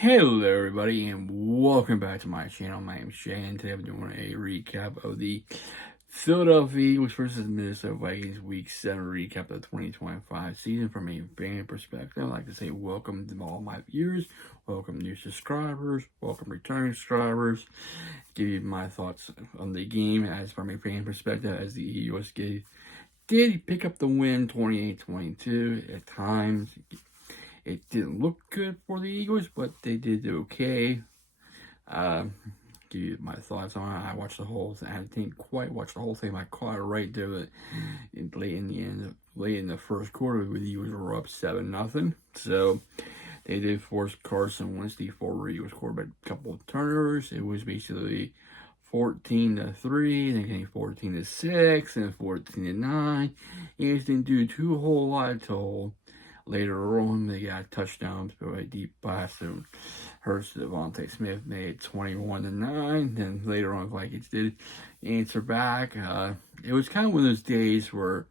Hello everybody and welcome back to my channel. My name is Jay and today I'm doing a recap of the Philadelphia Eagles versus Minnesota Vikings Week 7 recap of the 2025 season from a fan perspective. I'd like to say welcome to all my viewers, welcome new subscribers, welcome returning subscribers. Give you my thoughts on the game as from a fan perspective as the Eagles did pick up the win 28-22 at times. It didn't look good for the Eagles, but they did okay. Give you my thoughts on it. I watched the whole thing. I didn't quite watch the whole thing. I caught it right there, but late in the first quarter, the Eagles were up 7-0. So they did force Carson Wentz, the forward Eagles quarterback, a couple of turnovers. It was basically 14-3, then came 14-6, and 14-9. Eagles didn't do too whole lot until later on, they got touchdowns by a deep pass to Hurts to Devontae Smith made 21-9. Then later on, Vikings did answer back. It was kind of one of those days where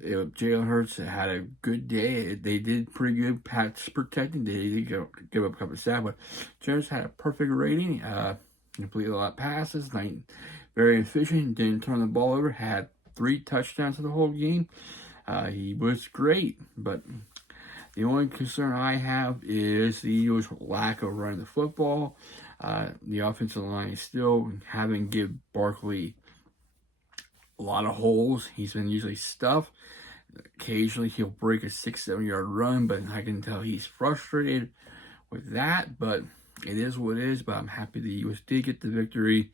Jalen Hurts had a good day. They did pretty good pass protecting. They did give up a couple of sacks, but Jones had a perfect rating. Completed a lot of passes, very efficient. Didn't turn the ball over. Had 3 touchdowns in the whole game. He was great, but the only concern I have is the Eagles' lack of running the football. The offensive line is still having to give Barkley a lot of holes. He's been usually stuffed. Occasionally he'll break a 6-7 yard run, but I can tell he's frustrated with that. But it is what it is. But I'm happy the Eagles did get the victory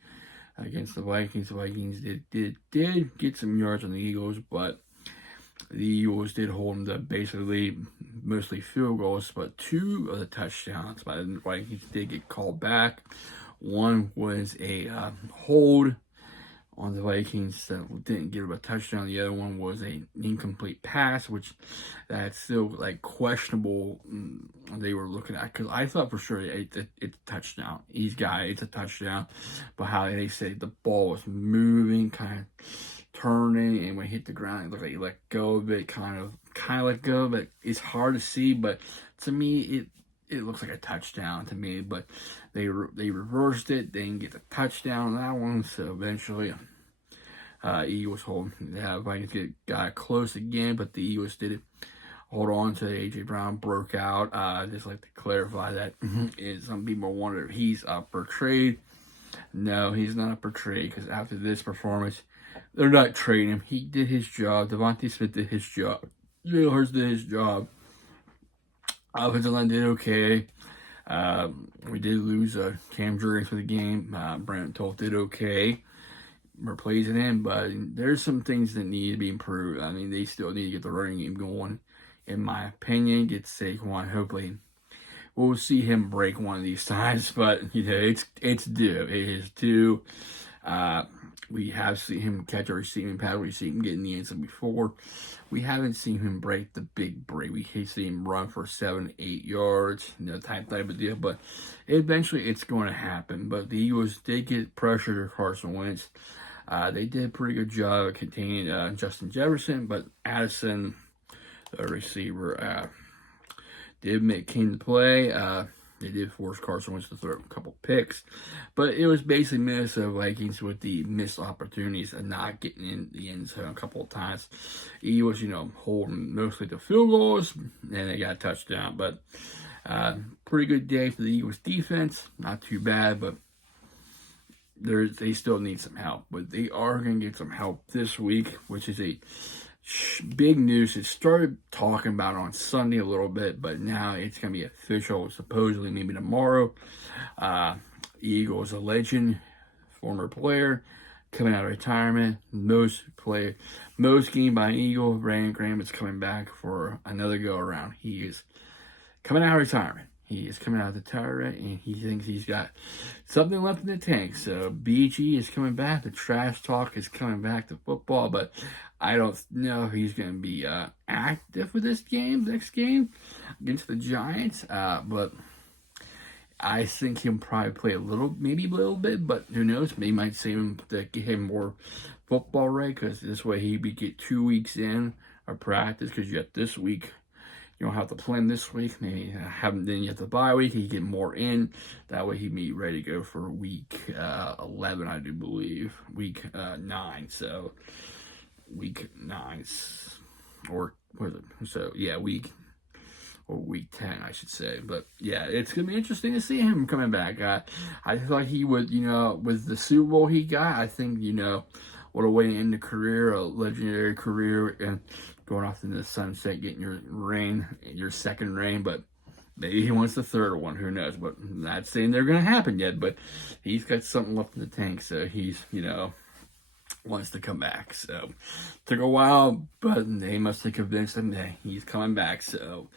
against the Vikings. The Vikings did get some yards on the Eagles, but the Eagles did hold them to basically mostly field goals, but 2 of the touchdowns by the Vikings did get called back. One was a hold on the Vikings that didn't give a touchdown. The other one was an incomplete pass, which that's still like questionable. They were looking at, because I thought for sure it's a touchdown. It's a touchdown, but how they say the ball was moving, kind of turning, and when it hit the ground, it looked like he let go of it, kind of let go, but it's hard to see. But to me, it looks like a touchdown to me. But they reversed it. They didn't get the touchdown on that one, so eventually, Eagles hold. Vikings got close again, but the Eagles did hold on to AJ Brown, broke out. I just like to clarify that some people wonder if he's up for trade. No, he's not up for trade, because after this performance, they're not trading him. He did his job. Devontae Smith did his job. Jalen Hurts did his job. Offensive line did okay. We did lose Cam Jurgens for the game. Brandon Tolt did okay. Replacing him, but there's some things that need to be improved. I mean, they still need to get the running game going, in my opinion. Get Saquon. Hopefully, we'll see him break one of these times. But it's due. It is due. We have seen him catch a receiving pass. We've seen him get in the end zone before. We haven't seen him break the big break. We see him run for 7-8 yards, type of deal. But eventually it's going to happen. But the Eagles did get pressure to Carson Wentz. They did a pretty good job containing Justin Jefferson, but Addison, the receiver, came to play. They did force Carson Wentz to throw a couple picks, but it was basically Minnesota Vikings with the missed opportunities and not getting in the end zone a couple of times. Eagles, holding mostly the field goals, and they got a touchdown. But pretty good day for the Eagles defense. Not too bad, but they still need some help. But they are going to get some help this week, which is a big news. It started talking about it on Sunday a little bit, but now it's going to be official, supposedly maybe tomorrow. Eagles, a legend, former player, coming out of retirement, most game by an Eagle. Brandon Graham is coming back for another go around. He is coming out of retirement. He is coming out of retirement, and he thinks he's got something left in the tank. So BG is coming back. The trash talk is coming back to football, but I don't know if he's going to be active for next game against the Giants. But I think he'll probably play maybe a little bit, but who knows? Maybe might save him to get him more football right, because this way he would get 2 weeks in of practice, because you got this week you don't have to play him this week. Maybe have him then you have the bye week. He get more in. That way he'd be ready to go for week 11, I do believe. Week 9. So week 9 or what is it? So yeah, week 10, I should say. But yeah, it's gonna be interesting to see him coming back. I thought he would, with the Super Bowl he got, I think, what a way to end the career, a legendary career, and going off into the sunset, getting your second reign. But maybe he wants the third one. Who knows? But I'm not saying they're gonna happen yet. But he's got something left in the tank, so he's, wants to come back. So took a while, but they must have convinced him that he's coming back. So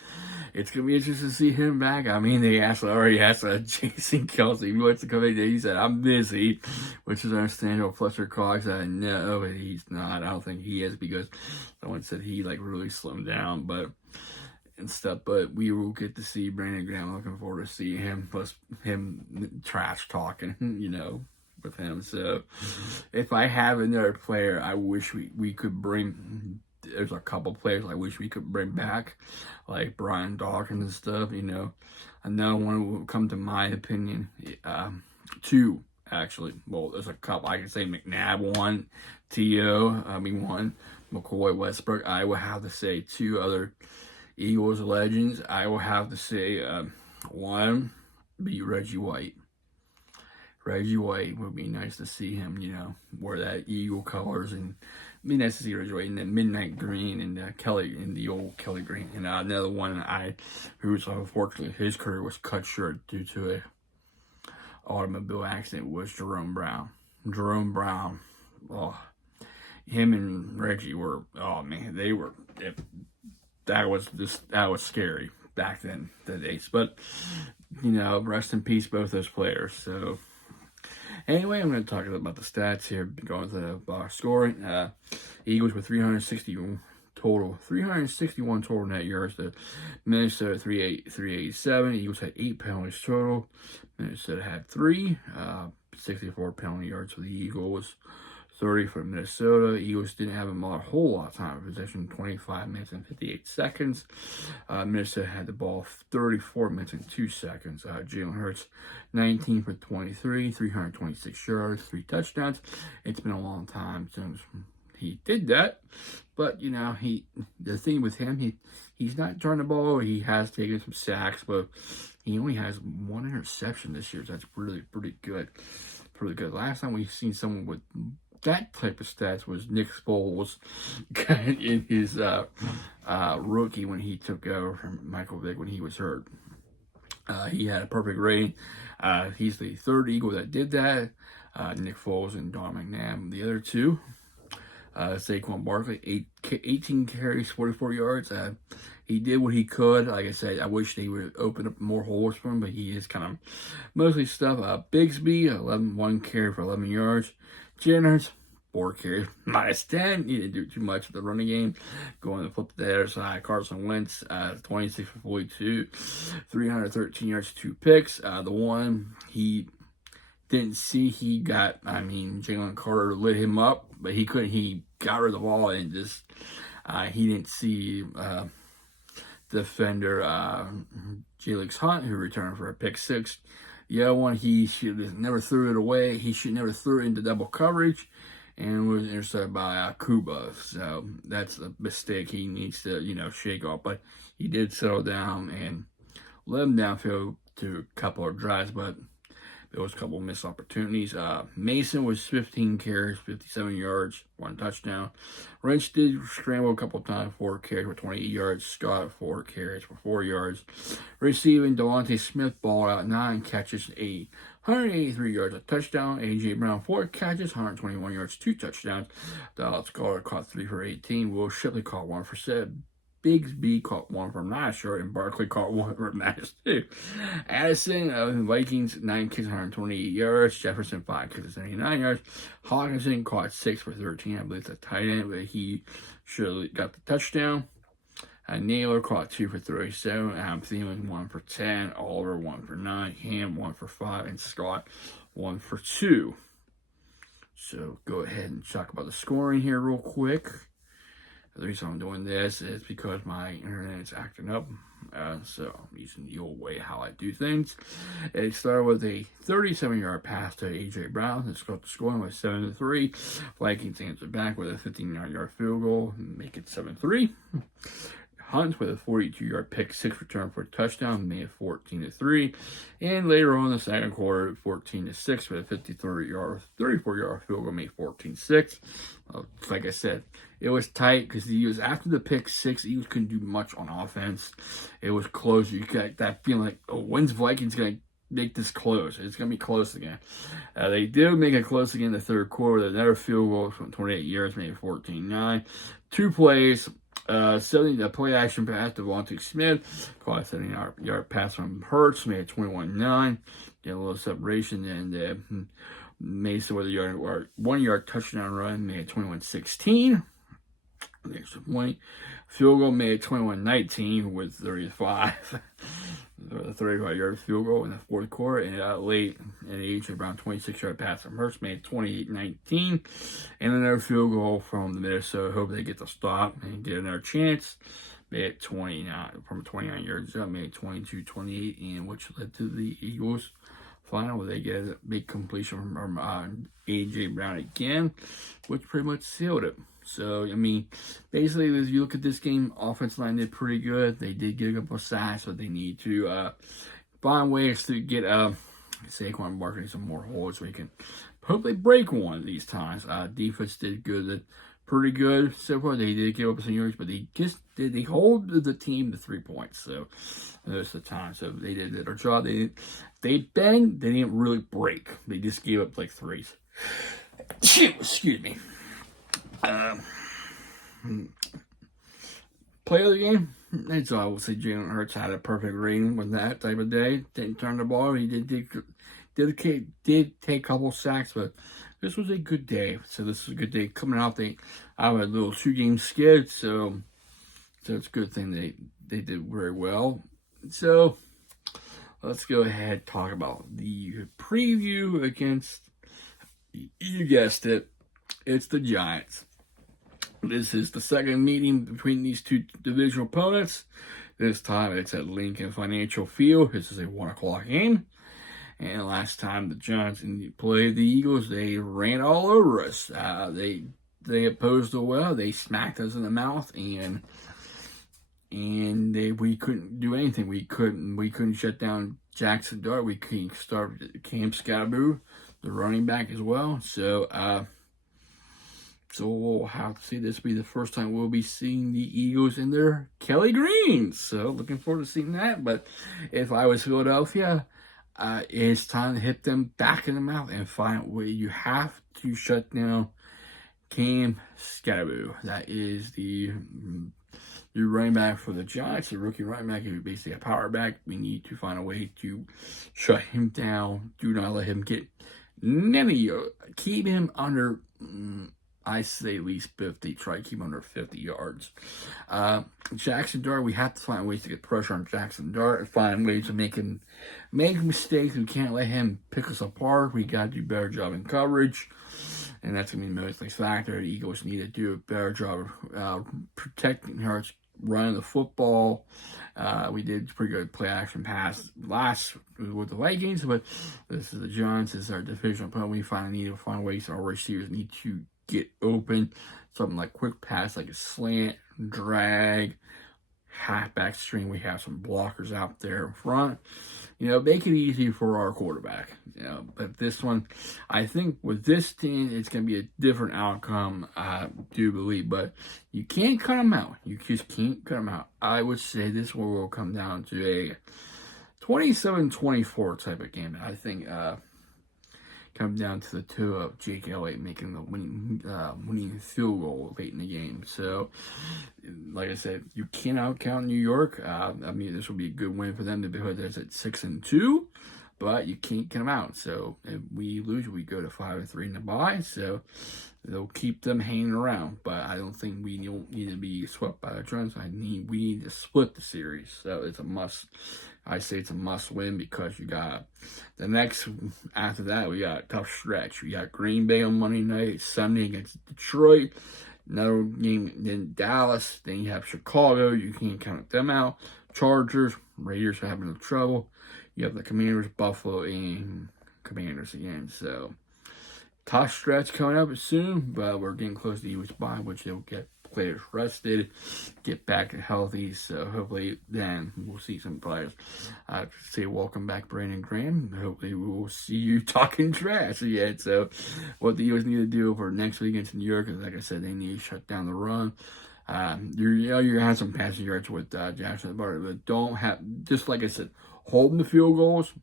it's gonna be interesting to see him back. I mean, they already asked Jason Kelsey if he wants to come in. He said, "I'm busy," which is understandable. Fletcher Cox said, "No, he's not. I don't think he is," because someone said he really slimmed down, and stuff. But we will get to see Brandon Graham. Looking forward to seeing him. Plus him trash talking, with him. So if I have another player, I wish we could bring. There's a couple players I wish we could bring back, like Brian Dawkins and stuff. Another one will come to my opinion. Two actually. Well, there's a couple. I can say McNabb one, one, McCoy, Westbrook. I will have to say two other Eagles legends. I will have to say one be Reggie White. Reggie White would be nice to see him, wear that Eagle colors, and be nice to see Reggie White in the midnight green and the old Kelly green. And another one who's unfortunately his career was cut short due to a automobile accident was Jerome Brown. Jerome Brown, him and Reggie were, that was scary back then, the days. But rest in peace, both those players. So. Anyway, I'm going to talk about the stats here, going to the box scoring. Eagles with 361 total net yards. The Minnesota 387. Eagles had 8 penalties total. Minnesota had 3. 64 penalty yards for the Eagles. 30 for Minnesota. Eagles didn't have a whole lot of time of possession, 25 minutes and 58 seconds. Minnesota had the ball 34 minutes and 2 seconds. Jalen Hurts, 19 for 23, 326 yards, 3 touchdowns. It's been a long time since he did that. But, the thing with him, he's not turned the ball. He has taken some sacks, but he only has 1 interception this year. So that's really pretty good. Pretty good. Last time we've seen someone with that type of stats was Nick Foles in his rookie when he took over from Michael Vick when he was hurt. He had a perfect rating. He's the third Eagle that did that. Nick Foles and Don McNabb, the other two. Saquon Barkley, 18 carries, 44 yards. He did what he could. Like I said, I wish they would open up more holes for him, but he is kind of mostly stuff. Bigsby, 1 carry for 11 yards. Jenners, 4 carries, -10. He didn't do too much with the running game. Going to flip to the other side. Carson Wentz, 26 for 42, 313 yards, 2 picks. The one he didn't see, he got, Jalen Carter lit him up, but he couldn't. He got rid of the ball and just, he didn't see defender Jalix Hunt, who returned for a pick 6. The other one, he should have never threw it away. He should never threw it into double coverage, and was intercepted by Kuba. So that's a mistake he needs to, shake off. But he did settle down and let him downfield to a couple of drives, but there was a couple of missed opportunities. Mason was 15 carries, 57 yards, 1 touchdown. Wrench did scramble a couple of times, 4 carries for 28 yards. Scott, 4 carries for 4 yards. Receiving, Devontae Smith balled out 9 catches, 183 yards, a touchdown. A.J. Brown, 4 catches, 121 yards, 2 touchdowns. Dallas Goedert caught 3 for 18. Will Shipley caught 1 for 7. Bigsby caught 1 from -short, and Barkley caught 1 from -2. Addison, Vikings, 9 kicks, 128 yards. Jefferson, 5 kicks, 79 yards. Hawkinson caught 6 for 13. I believe it's a tight end, but he surely got the touchdown. Naylor caught 2 for 37. Adam Thielen, 1 for 10. Oliver, 1 for 9. Ham, 1 for 5. And Scott, 1 for 2. So go ahead and talk about the scoring here real quick. The reason I'm doing this is because my internet is acting up. So I'm using the old way how I do things. It started with a 37-yard pass to A.J. Brown. The scoring was 7-3. Vikings answered back with a 15-yard field goal and make it 7-3. Hunt with a 42-yard pick six return for a touchdown, made it 14-3. And later on in the second quarter, 14-6 with a 34-yard field goal, made 14-6. Like I said, it was tight because the Eagles, after the pick six, the Eagles couldn't do much on offense. It was close. You got that feeling like, oh, when's Vikings going to make this close? It's going to be close again. They did make it close again in the third quarter. Another field goal from 28 yards, made it 14-9. Two plays. 70 play action pass to Devontae Smith, caught a 70-yard pass from Hurts, made it 21-9. Get a little separation, and Mason with a 1-yard touchdown run, made it 21-16. Next point, field goal made it 21-19 with 35. The 35-yard field goal in the fourth quarter, and late in A.J. Brown 26-yard pass from Hurts made it 28-19, and another field goal from the Minnesota. Hope they get the stop and get another chance. Made it 29 from 29 yards up, made it 22-28, and which led to the Eagles final where they get a big completion from A.J. Brown again, which pretty much sealed it. So, I mean, basically, as you look at this game, offensive line did pretty good. They did get a couple of sacks, but they need to find ways to get Saquon Barkley some more holes so he can hopefully break one of these times. Defense did good, pretty good so far. They did give up some yards, but they hold the team to 3 points. So, most of the time. So, they did their job. They bend, they didn't really break. They just gave up like threes. Excuse me. Play of the game, it's obviously Jalen Hurts had a perfect rating with that type of day. Didn't turn the ball. He did take a couple sacks, but this was a good day. So this is a good day coming out. I have a little 2-game skid, so it's a good thing they did very well. So let's go ahead and talk about the preview against, you guessed it, it's the Giants. This is the second meeting between these two divisional opponents. This time it's at Lincoln Financial Field. This is a 1 o'clock game. And last time the Giants played the Eagles, they ran all over us. They opposed us well. They smacked us in the mouth, and we couldn't do anything. We couldn't shut down Jackson Dart. We couldn't start Cam Scatterboo, the running back as well. So we'll have to see. This will be the first time we'll be seeing the Eagles in their Kelly Greens. So looking forward to seeing that. But if I was Philadelphia, it's time to hit them back in the mouth and find a way. You have to shut down Cam Scatterboo. That is the running back for the Giants, the rookie running back. He's basically a power back. We need to find a way to shut him down. Do not let him get any. Keep him under. I say at least 50. Try to keep him under 50 yards. Jackson Dart, we have to find ways to get pressure on Jackson Dart and find ways to make mistakes. We can't let him pick us apart. We got to do a better job in coverage. And that's going to be the most factor. The Eagles need to do a better job of protecting Hurts, running the football. We did pretty good play action pass last with the Vikings, but this is the Giants. This is our divisional opponent. We need to find ways our receivers need to get open. Something like quick pass, like a slant, drag, halfback string. We have some blockers out there in front. Make it easy for our quarterback. But this one, I think with this team, it's going to be a different outcome, I do believe. But you can't cut them out. You just can't cut them out. I would say this one will come down to a 27-24 type of game. I think come down to the two of Jake Elliott making the winning field goal late in the game. So, like I said, you cannot count New York. This will be a good win for them to be put at 6-2, but you can't count them out. So, if we lose, we go to 5-3 in the bye. So, they'll keep them hanging around. But I don't think we need to be swept by the Giants. We need to split the series. So, it's a must. I say it's a must win because you got the next, after that, we got a tough stretch. We got Green Bay on Monday night, Sunday against Detroit. Another game, then Dallas. Then you have Chicago. You can't count them out. Chargers, Raiders are having trouble. You have the Commanders, Buffalo, and Commanders again. So, tough stretch coming up soon, but we're getting close to the U.S. bye, which they'll get players rested, get back healthy. So hopefully then we'll see some players. I say welcome back, Brandon Graham. Hopefully we will see you talking trash again. So what the Eagles need to do for next week against New York is, like I said, they need to shut down the run. You're gonna have some passing yards with Jackson, but don't have, just like I said, hold them to field goals.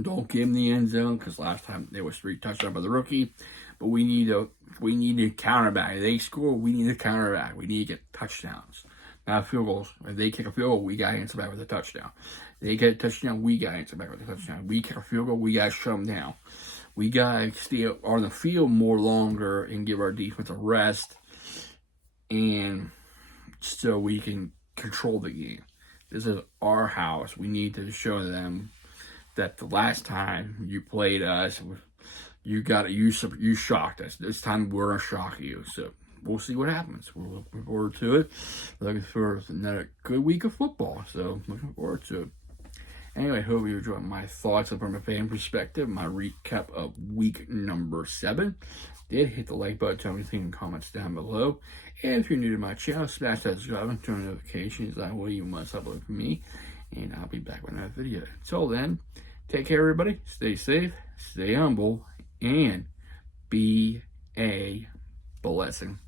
Don't give them the end zone, because last time there was 3 touchdowns by the rookie. But we need to counter back. If they score, we need to counter back. We need to get touchdowns, not field goals. If they kick a field goal, we got to answer back with a touchdown. If they get a touchdown, we got to answer back with a touchdown. We kick a field goal, we got to shut them down. We got to stay on the field more longer and give our defense a rest, and so we can control the game. This is our house. We need to show them that the last time you played us, you shocked us. This time we're gonna shock you. So we'll see what happens. We're looking forward to it. Looking for another good week of football. So looking forward to it. Anyway, hope you enjoyed my thoughts from a fan perspective. My recap of week number 7. Did hit the like button, tell me anything in comments down below. And if you're new to my channel, smash that subscribe and turn notifications. That way you must upload for me. And I'll be back with another video. Until then, take care, everybody. Stay safe, stay humble, and be a blessing.